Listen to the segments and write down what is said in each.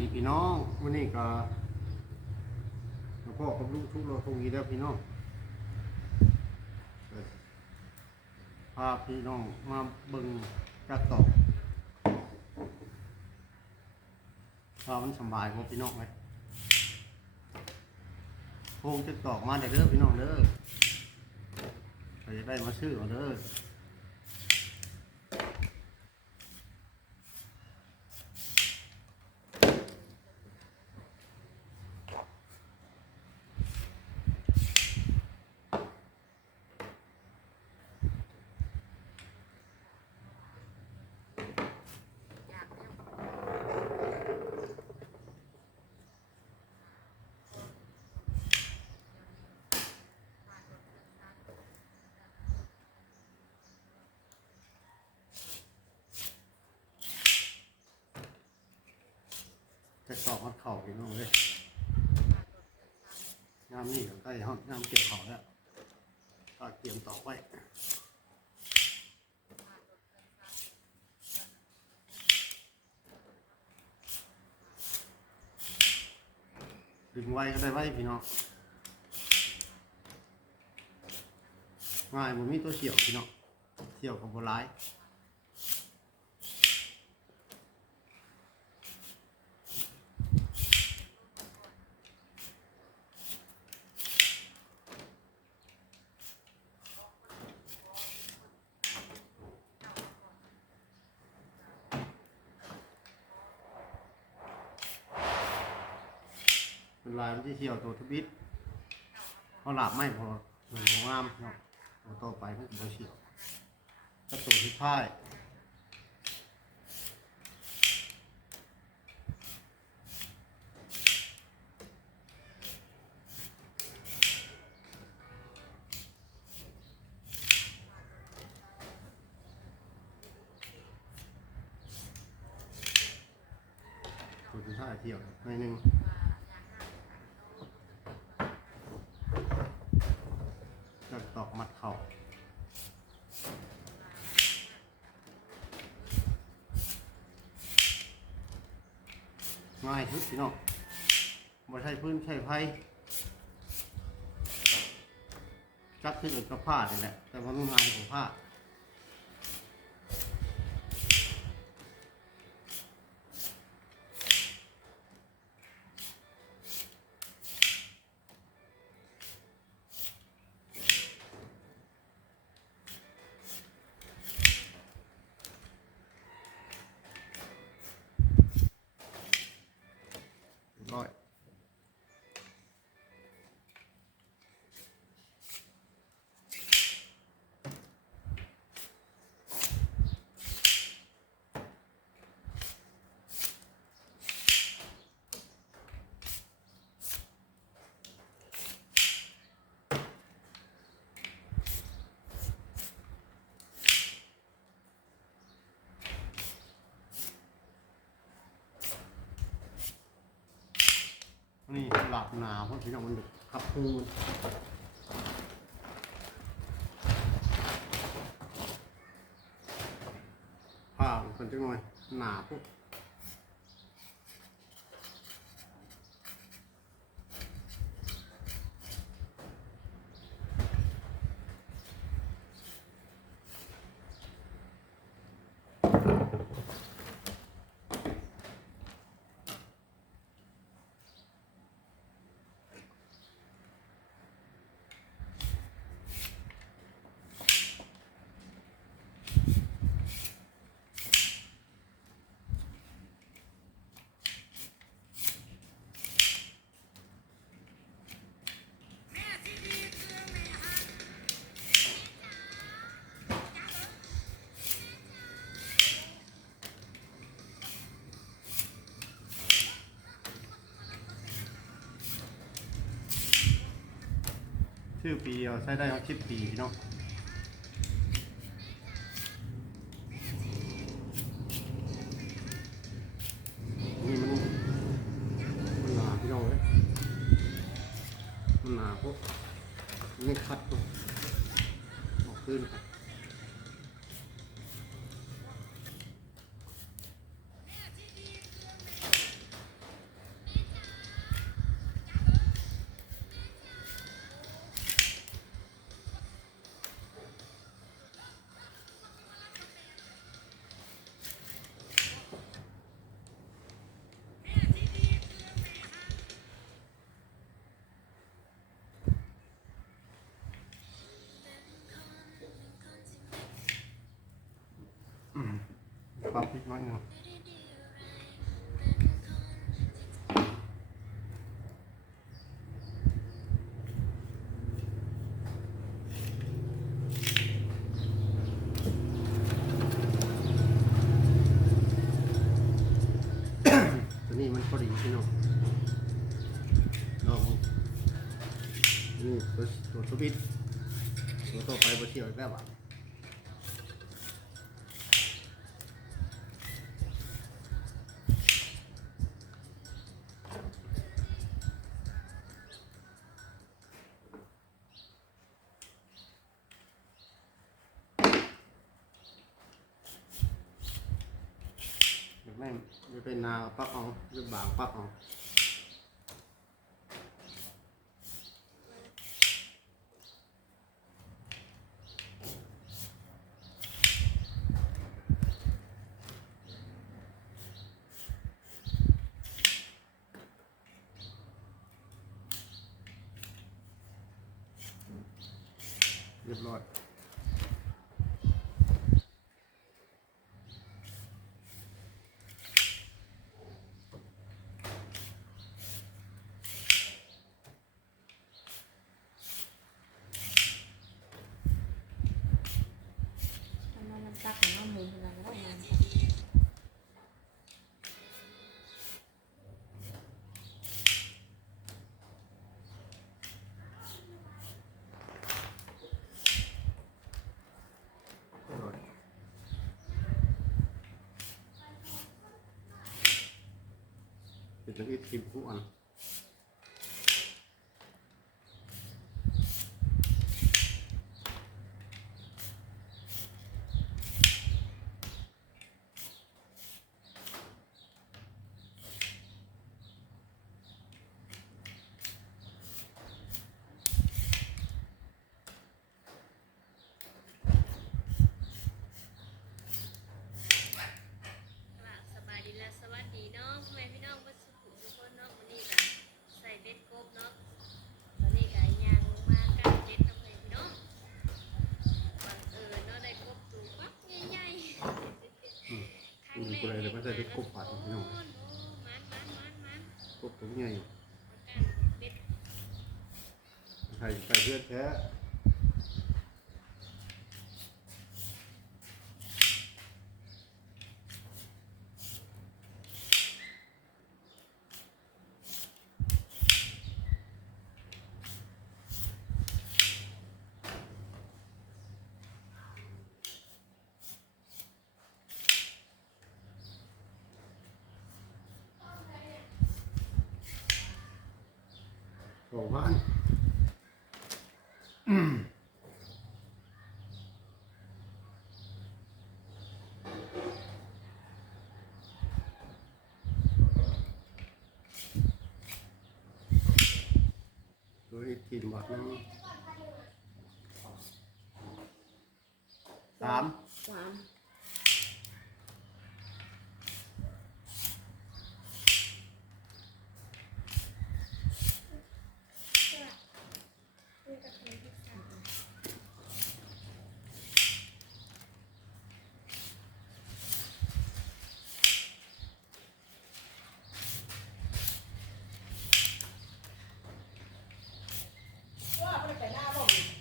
ดีพี่น้องวันนี้ก็พ่อกับลูกทุกเราคงมีแล้วพี่น้องพาพี่น้องมาเบิ่งกระตอกพามันสบายพอพี่น้องไหมโค้งจะตอกมาเด้อพี่น้องเด้อใครจะได้มาซื้อเอาเด้อจะตอกมัดเข่าพี่น้องเลยงามนี่ใกล้ห้องงามเกี่ยวเข่าแล้วก็เตรียมตอกไว้ดึงไว้ก็ได้ไว้พี่น้องง่ายผมมีตัวเฉียวพี่น้องเฉียวกับโบราณเป็นลายมันที่เฉียวตัวทบิดเขาหลับไม่พอหนึ่งงามเนาะตัวต่อไปมันตัวเฉียวกระตุกที่พ่ายตัวที่พ่ายเฉียวในหนึ่งจะตอกมัดเข่าง่ายทุกพี่น้องไม่ใช่พื้นใช่ไพ่จักที่อื่นก็ผ้าเลยแหละแต่ว่ามันง่ายกว่าผ้าร้อยนี่หลับหนาวเพราะพี่น้องมันดึกขับพูนผ้ามันจังหน่อยหนาปุ๊บชื่อปีเดียวใช้ได้มา10 ปีพี่น้องนี่มันหนาพี่น้องเลยมันหนาปุ๊บนี่คัดปุ๊บออกขึ้น ปรับพริกน้อยหนึงตัวนี้มันพอดีพี่น้องลองนี่ตัวสวิตตัวต่อไปบะเที่ยวอีกแล้วอ่ะไม่เป็นนาปักเอาหรือบางปักเอาเรียบร้อยตักของน้องหมูเป็นอะไรก็ได้งานค่ะเป็นตัวที่ทิมผู้อันสบายดีและสวัสดีเนาะพ่อแม่พี่น้องเพื่อนสุขุมทุกคนเนาะวันนี้ก็ใส่เบ็ดกบเนาะตอนนี้ก็ย่างลงมากันเบ็ดน้ำเลยพี่น้องบังเอิญเนาะได้กบตัวปักใหญ่ๆครั้งแรกเลยมากันโอ้มัน กบตัวใหญ่ กันเบ็ด ใส่เพื่อนแท้สองพันตัวที่ทิมบาทนึงสาม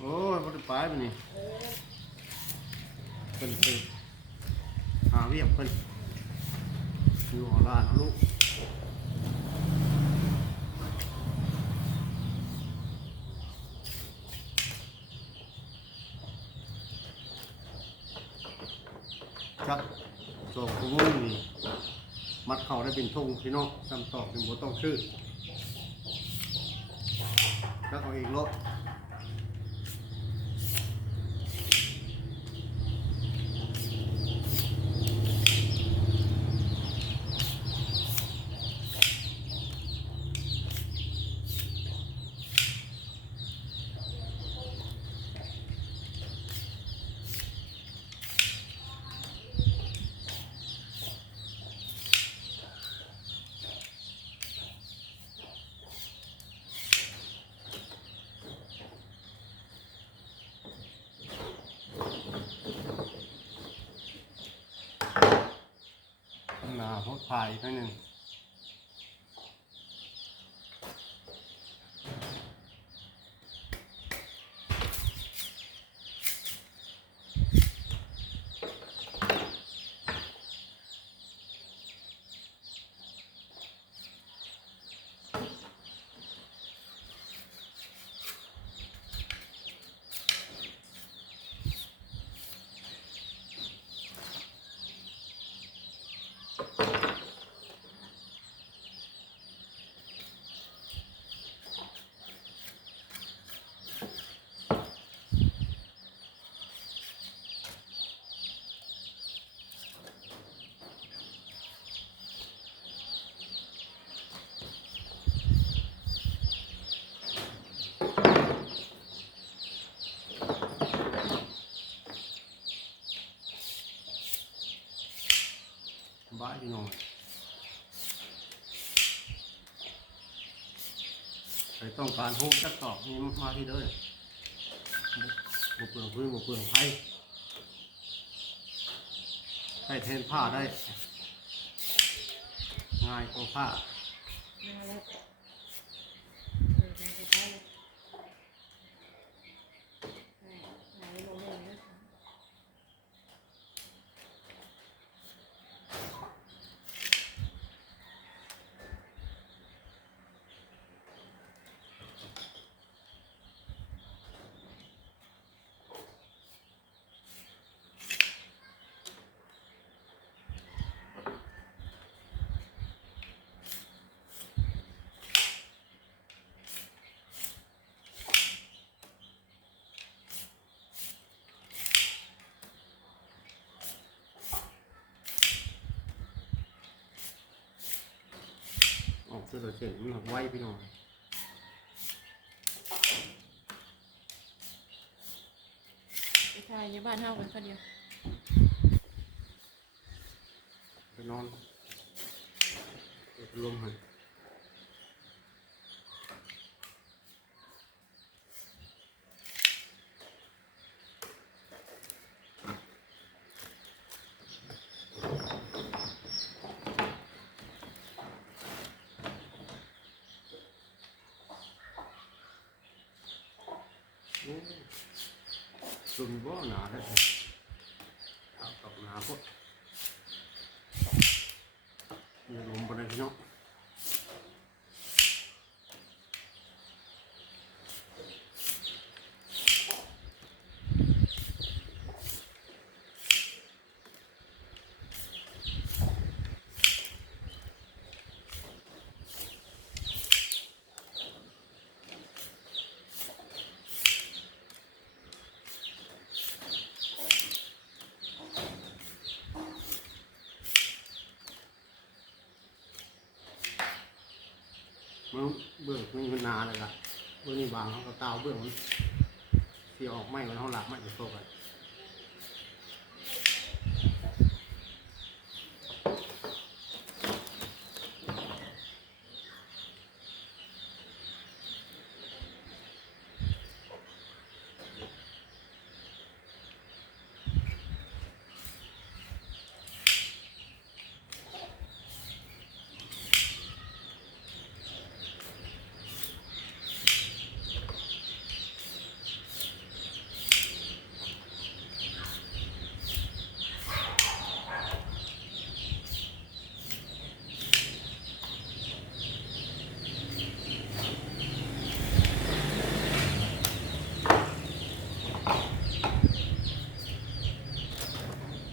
โอ้ยบ่ได้ไปไปนี่เพิ่นหาเวียบเพิ่นอยู่หอร้านเอาลูกจักส่งกุ้งนี่มัดเข่าได้เป็นทงพี่น้องจำตอกเป็นบ่ต้องชื่อจักเอาเองโลด ผ่าอีกหน่อยหนึ่งบ้าพี่น้องใครต้องการหุ้มจักตอกนี่มาที่เด้อบุเปลืองพื้นบุเปลืองไผ่ใช้แทนผ้าได้ง่ายกว่าผ้าออกเสื้อเฉยมันหักไว้พี่น้องไปถ่ายอยู่บ้านเฮากันคนเดียว ไปนอนเปิดลมให้ซุ่มบ่หนาได้เอาตกหนาพวกอย่าลมไปเลยพี่น้องเบื้องนี่มันนาเลยล่ะเบื้องนี่บางเขาก็เตาเบื้องมันเสียออกไม่มันเขาหลักไม่จะโตกัน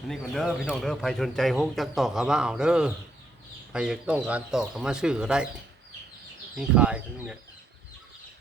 นี่ก่อนเด้อพี่น้องเด้อใครสนใจฮกจักตอกเขามาเอาเด้อใครอยากต้องการตอกเขามาซื้อก็ได้นี่ขายทั้งเนี่ย